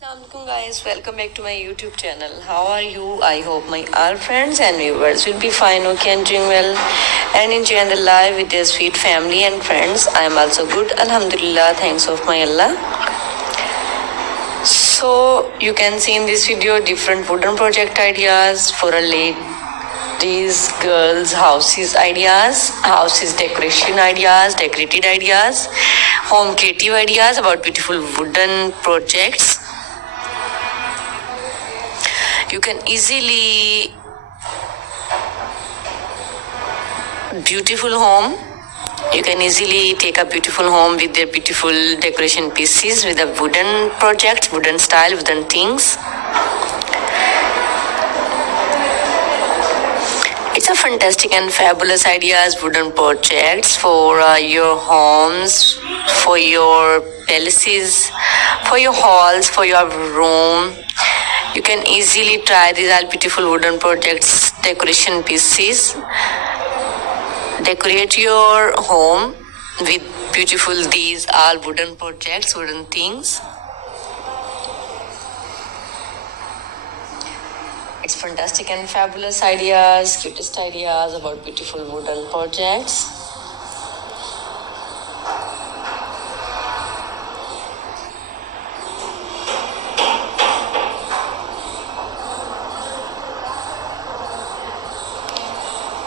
Assalamualaikum guys, welcome back to my YouTube channel. How are you? I hope my all friends and viewers will be fine, okay, and doing well and enjoying the life with their sweet family and friends. I am also good, alhamdulillah, thanks of my Allah. So you can see in this video different wooden project ideas for a ladies, girls, houses ideas, houses decoration ideas, decorated ideas, home creative ideas about beautiful wooden projects. You can easily beautiful home. You can easily take a beautiful home with their beautiful decoration pieces with a wooden project, wooden style, wooden things. It's a fantastic and fabulous ideas, wooden projects for your homes, for your palaces, for your halls, for your room. You can easily try these all beautiful wooden projects, decoration pieces. Decorate your home with beautiful these all wooden projects, wooden things. It's fantastic and fabulous ideas, cutest ideas about beautiful wooden projects.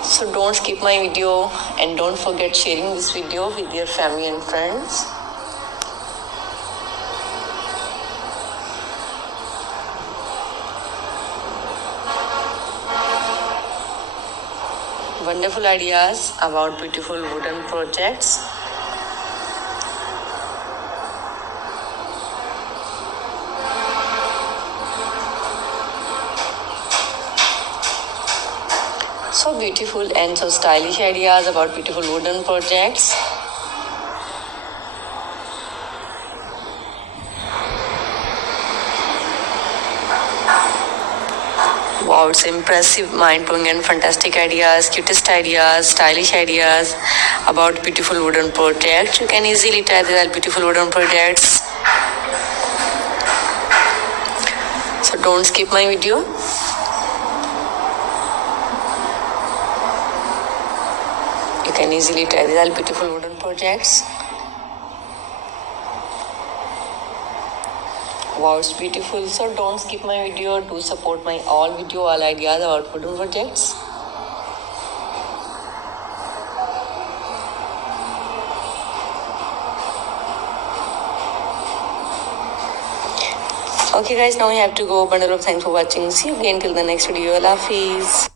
So don't skip my video and don't forget sharing this video with your family and friends. Wonderful ideas about beautiful wooden projects. So beautiful and so stylish ideas about beautiful wooden projects. Wow, it's impressive, mind-blowing and fantastic ideas, cutest ideas, stylish ideas about beautiful wooden projects. You can easily try these beautiful wooden projects. So don't skip my video. You can easily try these all beautiful wooden projects. Wow, it's beautiful. So don't skip my video. Do support my all ideas about wooden projects. Okay guys, now we have to go. Bundle of thanks for watching. See you again till the next video. Allah Hafiz.